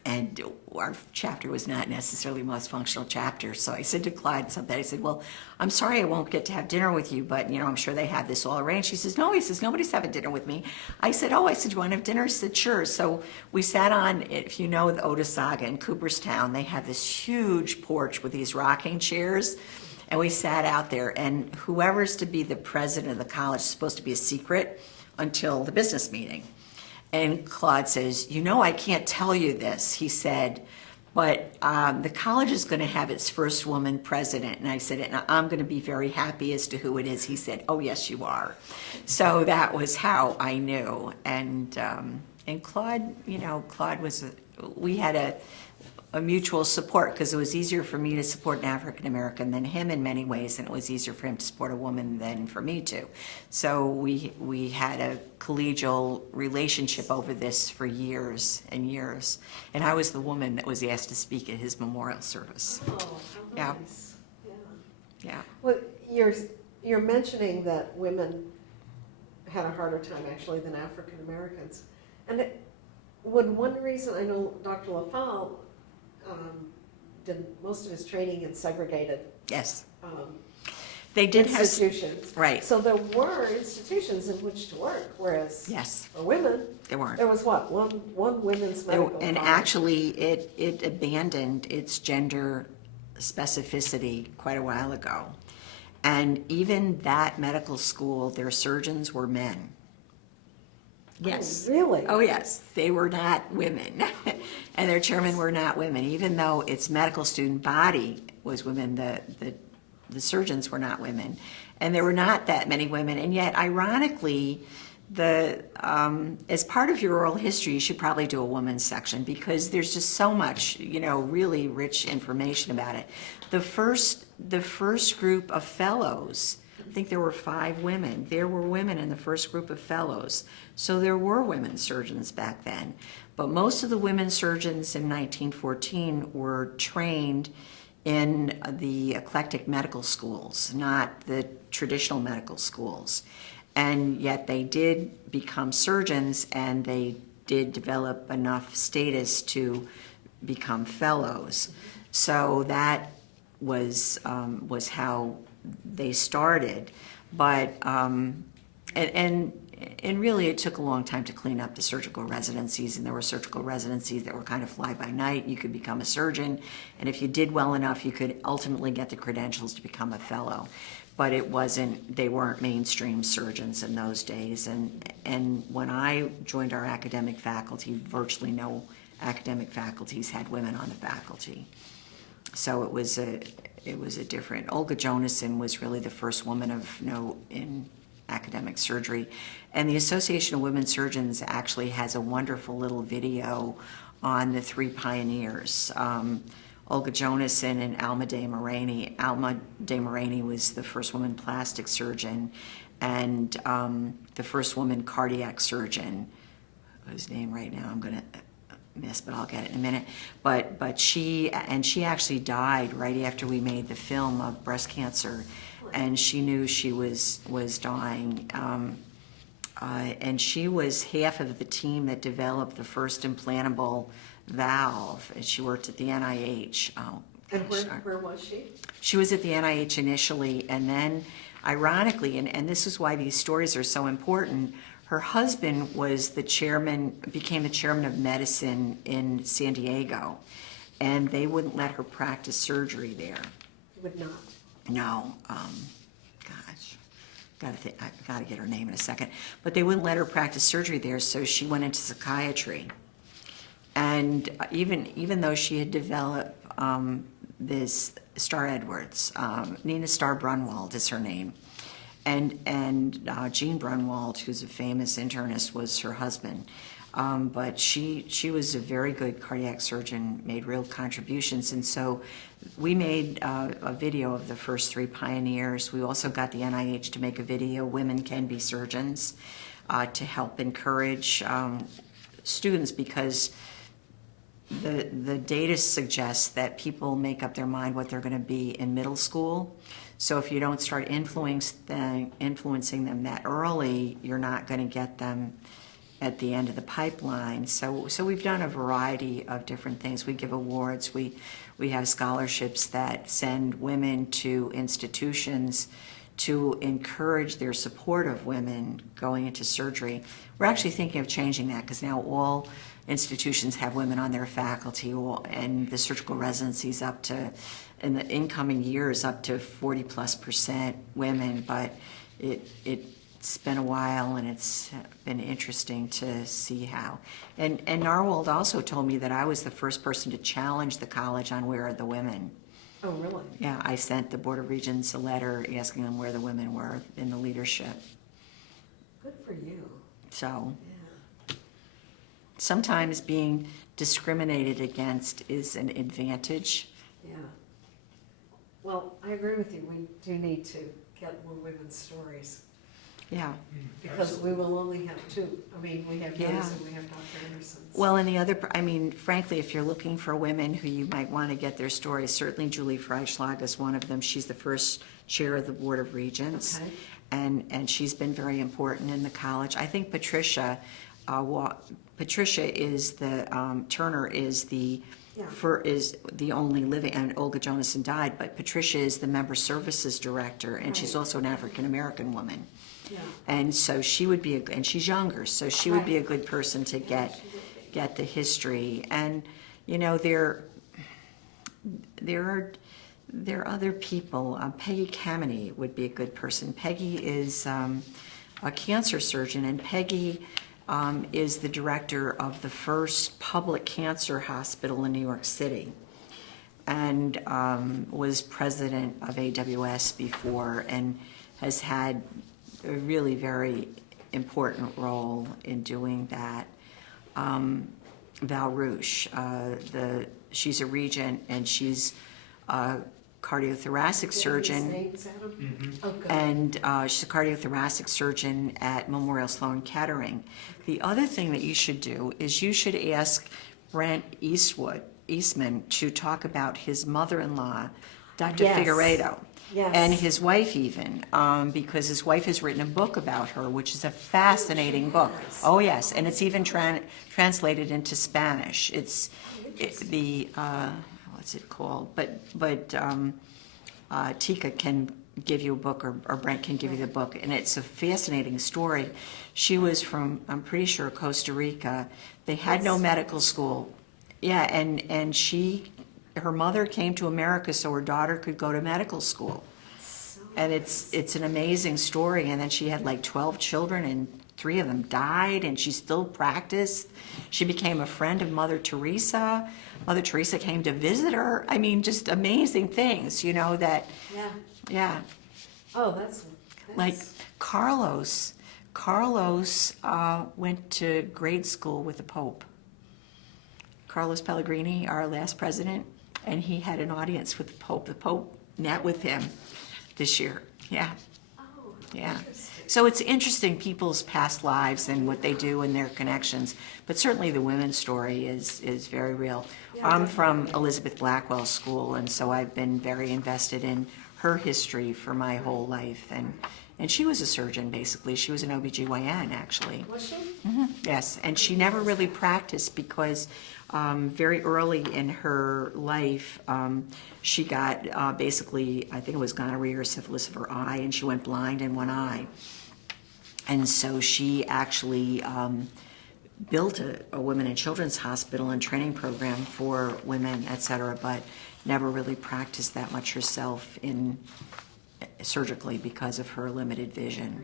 And our chapter was not necessarily the most functional chapter. So I said to Claude something. I said, well, I'm sorry I won't get to have dinner with you, but, you know, I'm sure they have this all arranged. She says, no. He says, nobody's having dinner with me. I said, oh, I said, you want to have dinner? He said, sure. So we sat on, if you know the Otis Saga in Cooperstown, they have this huge porch with these rocking chairs. And we sat out there, and whoever's to be the president of the college is supposed to be a secret until the business meeting. And Claude says, you know, I can't tell you this. He said, but the college is going to have its first woman president. And I said, and I'm going to be very happy as to who it is. He said, oh, yes, you are. So that was how I knew. And Claude, you know, Claude was, we had a mutual support, because it was easier for me to support an African American than him in many ways, and it was easier for him to support a woman than for me to. So we had a collegial relationship over this for years and years. And I was the woman that was asked to speak at his memorial service. Oh, how Yeah. nice. Yeah. Yeah. Well, you're mentioning that women had a harder time actually than African Americans. And would one reason, I know Dr. LaFalle did most of his training in segregated Yes. They did have, institutions. right. So there were institutions in which to work, whereas Yes, for women, there weren't. there was what, one women's medical And college. actually, it abandoned its gender specificity quite a while ago. And even that medical school, their surgeons were men. Yes. Oh, really? Oh, yes. They were not women. And their chairmen were not women. Even though its medical student body was women, the surgeons were not women. And there were not that many women. And yet, ironically, as part of your oral history, you should probably do a women's section, because there's just so much, you know, really rich information about it. The first group of fellows, I think there were 5 women. There were women in the first group of fellows. So there were women surgeons back then. But most of the women surgeons in 1914 were trained in the eclectic medical schools, not the traditional medical schools. And yet they did become surgeons, and they did develop enough status to become fellows. So that was how they started. But and really it took a long time to clean up the surgical residencies, and there were surgical residencies that were kind of fly by night. You could become a surgeon, and if you did well enough, you could ultimately get the credentials to become a fellow. But they weren't mainstream surgeons in those days. And when I joined our academic faculty, virtually no academic faculties had women on the faculty. So it was a different. Olga Jonason was really the first woman of note in academic surgery. And the Association of Women Surgeons actually has a wonderful little video on the 3 pioneers. Olga Jonason and Alma de Morani. Alma de Morani was the first woman plastic surgeon, and the first woman cardiac surgeon, whose name right now I'm going to miss, but I'll get it in a minute. But she actually died right after we made the film of breast cancer, and she knew she was dying. And she was half of the team that developed the first implantable valve, and she worked at the NIH. And where was she? She was at the NIH initially, and then, ironically, and this is why these stories are so important, her husband was became the chairman of medicine in San Diego, and they wouldn't let her practice surgery there. Would not. No, I gotta get her name in a second, but they wouldn't let her practice surgery there, so she went into psychiatry. And even though she had developed this Star Edwards, Nina Starr Grunwald is her name, and Jean Grunwald, who's a famous internist, was her husband. But she was a very good cardiac surgeon, made real contributions. And so we made a video of the first 3 pioneers. We also got the NIH to make a video, Women Can Be Surgeons, to help encourage students, because the data suggests that people make up their mind what they're going to be in middle school. So if you don't start influencing them that early, you're not going to get them at the end of the pipeline. So we've done a variety of different things. We give awards. We have scholarships that send women to institutions to encourage their support of women going into surgery. We're actually thinking of changing that, because now all institutions have women on their faculty, and the surgical residencies up to, in the incoming years, up to 40+% women. But it's been a while, and it's been interesting to see how. And Narwhal also told me that I was the first person to challenge the college on where are the women. Oh, really? Yeah, I sent the Board of Regents a letter asking them where the women were in the leadership. Good for you. So Yeah. sometimes being discriminated against is an advantage. Yeah. Well, I agree with you. We do need to get more women's stories, Yeah. because we will only have 2. I mean, we have yours Yeah. and we have Dr. Anderson's. Well, and the other, I mean, frankly, if you're looking for women who you might want to get their stories, certainly Julie Freischlag is one of them. She's the first chair of the Board of Regents. Okay. And she's been very important in the college. I think Patricia is the, Turner is the, Yeah. is the only living, and Olga Jonason died, but Patricia is the Member Services Director, and she's Right. also an African-American woman. Yeah. And so she would be, and she's younger, so she would be a Right. good person to Yeah, she would be. get the history. And, you know, there are other people. Peggy Kameny would be a good person. Peggy is a cancer surgeon, and Peggy is the director of the first public cancer hospital in New York City, and was president of AWS before, and has had a really very important role in doing that. Val Roosh, she's a regent, and she's a cardiothoracic surgeon. Names, Adam? Oh, good. And she's a cardiothoracic surgeon at Memorial Sloan Kettering. The other thing that you should do is you should ask Brent Eastman to talk about his mother-in-law, Dr. Yes. Figueredo. Yes. And his wife even, because his wife has written a book about her, which is a fascinating book. Yes. Oh yes, and it's even translated into Spanish. It's what's it called? But Tika can give you a book, or Brent can give you the book, and it's a fascinating story. She was from, I'm pretty sure, Costa Rica. They had no medical school. Yeah, and her mother came to America so her daughter could go to medical school. And it's an amazing story. And then she had like 12 children, and 3 of them died, and she still practiced. She became a friend of Mother Teresa. Mother Teresa came to visit her. I mean, just amazing things, you know, that, Yeah. yeah. Oh, that's Like Carlos went to grade school with the Pope. Carlos Pellegrini, our last president, and he had an audience with the Pope. The Pope met with him this year. Yeah, Oh, yeah. interesting. So it's interesting, people's past lives and what they do and their connections. But certainly the women's story is very real. Yeah, I'm from definitely. Elizabeth Blackwell's school, and so I've been very invested in her history for my whole life. And she was a surgeon, basically. She was an OBGYN, actually. Was she? Yes, and she never really practiced because very early in her life, she got basically, I think it was gonorrhea or syphilis of her eye, and she went blind in one eye. And so she actually built a women and children's hospital and training program for women, et cetera, but never really practiced that much herself surgically because of her limited vision.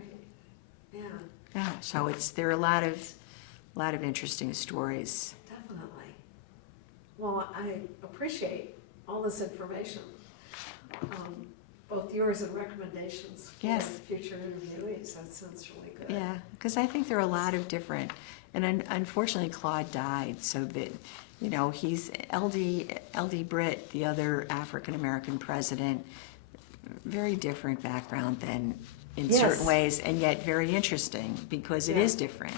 Yeah, Yeah, so there are a lot of interesting stories. definitely. Well, I appreciate all this information, both yours and recommendations for Yes. future interviewees. That sounds really good. Yeah, because I think there are a lot of different And unfortunately, Claude died, so that, you know, he's LD Britt, the other African-American president, very different background than in Yes. certain ways, and yet very interesting, because it Yeah. is different.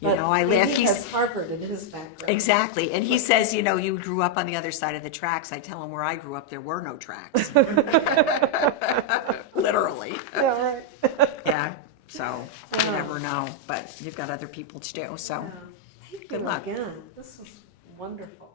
You But know, I laugh. he has Harvard in his background. Exactly, and he says, you know, you grew up on the other side of the tracks. I tell him where I grew up, there were no tracks. Literally. Yeah, right. Yeah, so you never know, but you've got other people to do, so Thank Good you luck. again. This was wonderful.